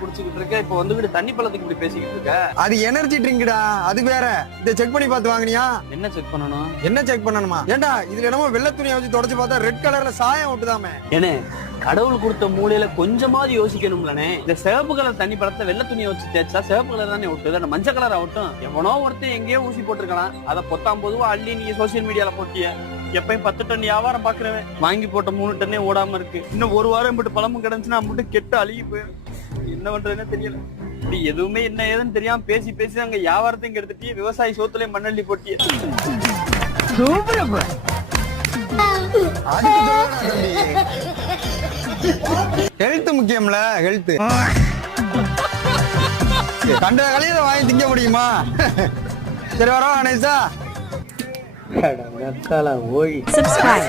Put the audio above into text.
குடிச்சிட்டு இருக்க இப்ப வந்துகிட்டு தண்ணி பழத்துக்கு இப்படி பேசிக்கிட்டு இருக்க. அது எனர்ஜி ட்ரிங்க்டா, அது வேற. இத செக் பண்ணி பார்த்து வாங்குனியா? என்ன செக் பண்ணணும்? என்ன செக் பண்ணணுமா? ஏண்டா இதுல என்னமோ வெள்ளை துணியை வச்சு தொடச்சு பார்த்தா ரெட் கலர்ல சாயம் விட்டுதாமே. ஏனே கடவுள் கொடுத்த மூலையில கொஞ்சமாவது யோசிக்கணும்லனே. இந்த சிவப்பு கலர் தண்ணி பழத்தை வெள்ளை துணியை வச்சு தேய்ச்சா சிவப்பு கலர் தானே விட்டுது, மஞ்சள் கலர் ஆகட்டும். எவனோ ஒருத்தன் எங்கேயோ ஊசி போட்டிருக்கலாம், அதை 19 அள்ளி நீங்க சோசியல் மீடியால போட்டிய. எப்பயும் 10 டன் வியாபாரம் பாக்குறவன் வாங்கி போட்ட 3 டன்னே ஓடாம இருக்கு. இன்னும் ஒரு வாரம் மட்டும் பழமும் கிடந்துச்சுன்னா மட்டும் கெட்டு அழுகி போயிடும். என்ன பண்றதுன்னு தெரியல. இப்படி எதுவுமே என்ன ஏதுன்னு தெரியாம பேசி பேசி அங்க வியாபாரத்தையும் கெடுத்துட்டிய, விவசாயி சோத்துலயே மண்ணள்ளி போட்டிய. Health முக்கியம்ல, health. கண்ட கலையில வாங்கி திங்க முடியுமா? சரி வரவா கணேசா. Subscribe.